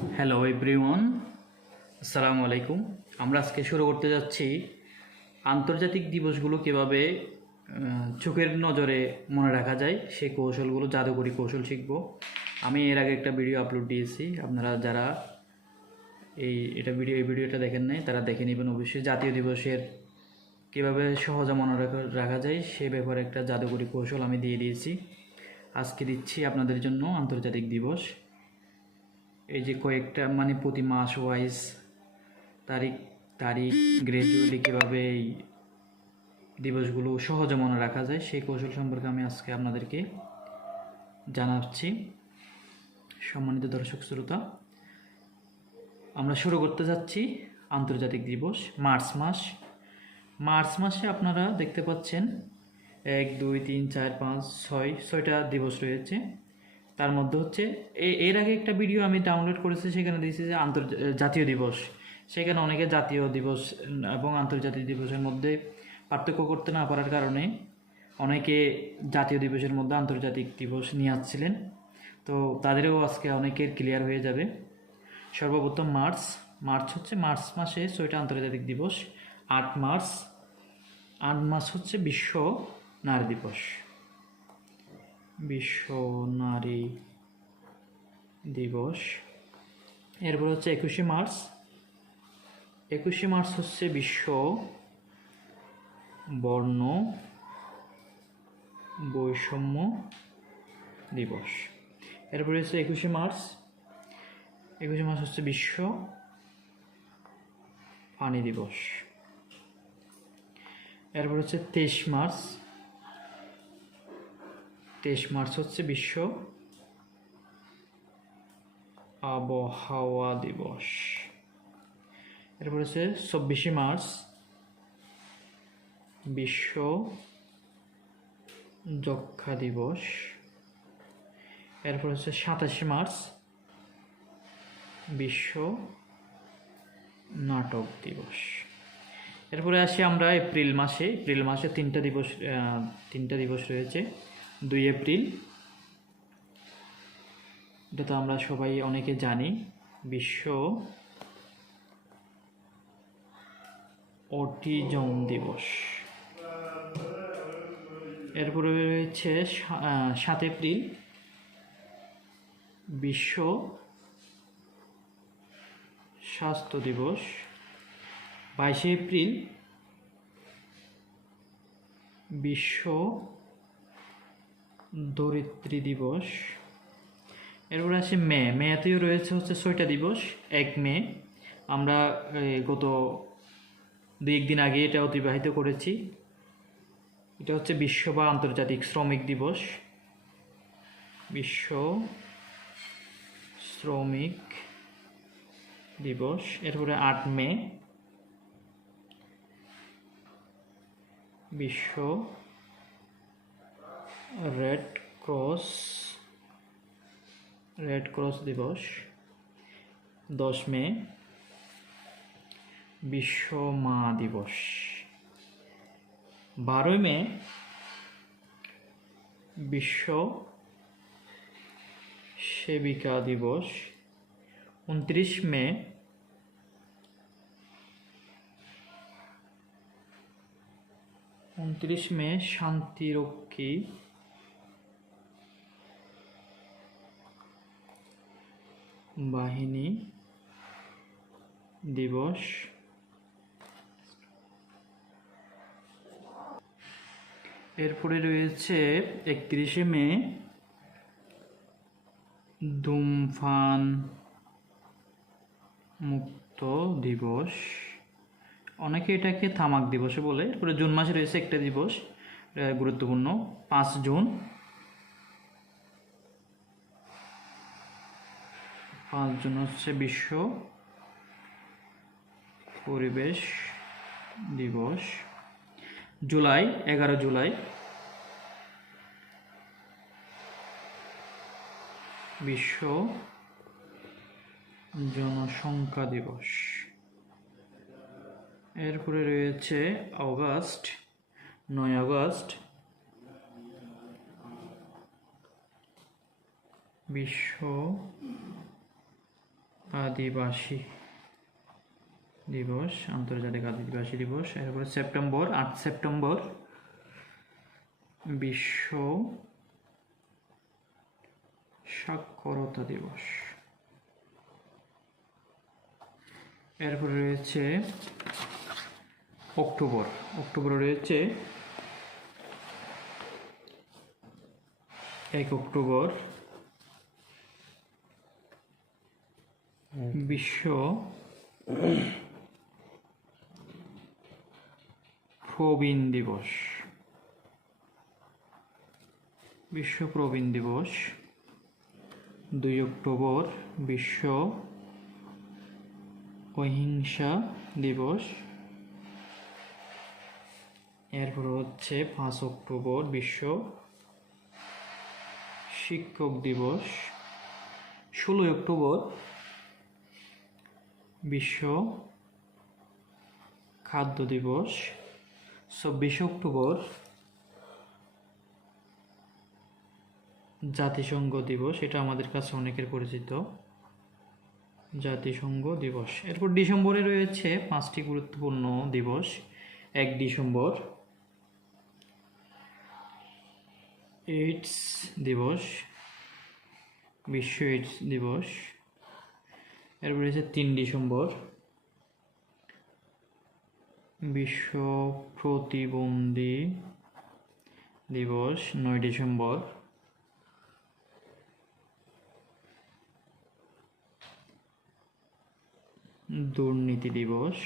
Hello everyone, আসসালামু আলাইকুম। আমরা আজকে শুরু করতে যাচ্ছি আন্তর্জাতিক দিবসগুলো কীভাবে চোখের নজরে মনে রাখা যায় সেই কৌশলগুলো, জাদুকরি কৌশল শিখব। আমি এর আগে একটা ভিডিও আপলোড দিয়েছি, আপনারা যারা এই ভিডিওটা দেখেন নাই তারা দেখে নেবেন অবশ্যই। জাতীয় দিবসের কীভাবে সহজে মনে রাখা যায় সে ব্যাপারে একটা জাদুকরি কৌশল আমি দিয়ে দিয়েছি। আজকে দিচ্ছি আপনাদের জন্য আন্তর্জাতিক দিবস। এই যে কয়েকটা প্রতি মাস ওয়াইজ তারিখ তারিখ গ্র্যাজুয়ালি কীভাবে এই দিবসগুলো সহজে মনে রাখা যায় সেই কৌশল সম্পর্কে আমি আজকে আপনাদেরকে জানাচ্ছি। সম্মানিত দর্শক শ্রোতা, আমরা শুরু করতে যাচ্ছি আন্তর্জাতিক দিবস। মার্চ মাসে আপনারা দেখতে পাচ্ছেন 1, 2, 3, 4, 5, 6টা দিবস রয়েছে। তার মধ্যে হচ্ছে এর আগে একটা ভিডিও আমি ডাউনলোড করেছি, সেখানে দিয়েছি যে জাতীয় দিবস। সেখানে অনেকে জাতীয় দিবস এবং আন্তর্জাতিক দিবসের মধ্যে পার্থক্য করতে না পারার কারণে অনেকে জাতীয় দিবসের মধ্যে আন্তর্জাতিক দিবস নিয়ে আসছিলেন। তো তাদেরও আজকে অনেকের ক্লিয়ার হয়ে যাবে। সর্বপ্রথম মার্চ হচ্ছে মার্চ মাসে 6টা আন্তর্জাতিক দিবস। 8 মার্চ হচ্ছে বিশ্ব নারী দিবস, বিশ্ব নারী দিবস। এরপর হচ্ছে 21শে মার্চ হচ্ছে বিশ্ব বর্ণ বৈষম্য দিবস। এরপরে হচ্ছে 21শে মার্চ হচ্ছে বিশ্ব পানি দিবস। এরপর হচ্ছে 23 মার্চ হচ্ছে বিশ্ব আবহাওয়া দিবস। এরপর হচ্ছে 24শে মার্চ বিশ্ব যক্ষা দিবস। এরপর হচ্ছে 27শে মার্চ বিশ্ব নাটক দিবস। এরপরে আসি আমরা এপ্রিল মাসে তিনটা দিবস রয়েছে। 2 এপ্রিল, এটা তো আমরা সবাই অনেকে জানি, বিশ্ব অটিজম দিবস। এরপরে রয়েছে 7 এপ্রিল বিশ্ব স্বাস্থ্য দিবস। 22 এপ্রিল বিশ্ব ধরিত্রী দিবস। এরপরে আসে মেতেও রয়েছে হচ্ছে 6টা দিবস। 1 মে, আমরা গত 2-1 দিন আগে এটা অতিবাহিত করেছি। এটা হচ্ছে বিশ্ব বা আন্তর্জাতিক শ্রমিক দিবস, বিশ্ব শ্রমিক দিবস। এরপরে 8 মে বিশ্ব রেড ক্রস দিবস। 10 মে বিশ্ব মা দিবস। 12 মে বিশ্ব সেবিকা দিবস। 29 মে শান্তিরক্ষী বাহিনী দিবস। এরপরে রয়েছে 31শে মে ধূমপান মুক্ত দিবস, অনেকে এটাকে তামাক দিবসও বলে। এরপরে জুন মাসে রয়েছে একটা দিবস গুরুত্বপূর্ণ, 5 জুন হচ্ছে বিশ্ব পরিবেশ দিবস। 11 জুলাই বিশ্ব জনসংখ্যা দিবস। এরপরে রয়েছে 9 আগস্ট বিশ্ব আদিবাসী দিবস, আন্তর্জাতিক আদিবাসী দিবস। এরপরে সেপ্টেম্বর, 8 সেপ্টেম্বর বিশ্ব সাক্ষরতা দিবস। এরপরে রয়েছে অক্টোবর, অক্টোবরে রয়েছে 1 অক্টোবর বিশ্ব প্রবীণ দিবস, বিশ্ব প্রবীণ দিবস। 2 অক্টোবর বিশ্ব অহিংসা দিবস। এরপর হচ্ছে 5 অক্টোবর বিশ্ব শিক্ষক দিবস। 16 অক্টোবর বিশ্ব খাদ্য দিবস। 24 অক্টোবর জাতিসংঘ দিবস, এটা আমাদের কাছে অনেকের পরিচিত, জাতিসংঘ দিবস। এরপর ডিসেম্বরে রয়েছে 5টি গুরুত্বপূর্ণ দিবস। 1 ডিসেম্বর এইডস দিবস, বিশ্ব এইডস দিবস। এরপর রয়েছে 3 ডিসেম্বর বিশ্ব প্রতিবন্ধী দিবস। 9 ডিসেম্বর দুর্নীতি দিবস।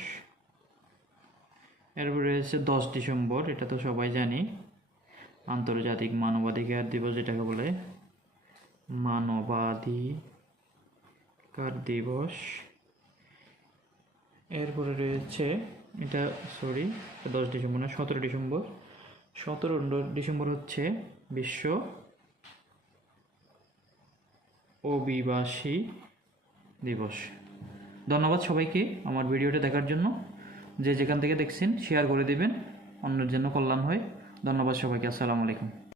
এরপর রয়েছে 10 ডিসেম্বর, এটা তো সবাই জানি, আন্তর্জাতিক মানবাধিকার দিবস, যেটাকে বলে মানবাধিকার দিবস। এরপরে রয়েছে এটা 10 ডিসেম্বর না, 17 ডিসেম্বর। 17 ডিসেম্বর হচ্ছে বিশ্ব অভিবাসী দিবস। ধন্যবাদ সবাইকে আমার ভিডিওটা দেখার জন্য। যে যেখান থেকে দেখছেন শেয়ার করে দিবেন, অন্যের জন্য কল্যাণ হয়। ধন্যবাদ সবাইকে। আসসালামু আলাইকুম।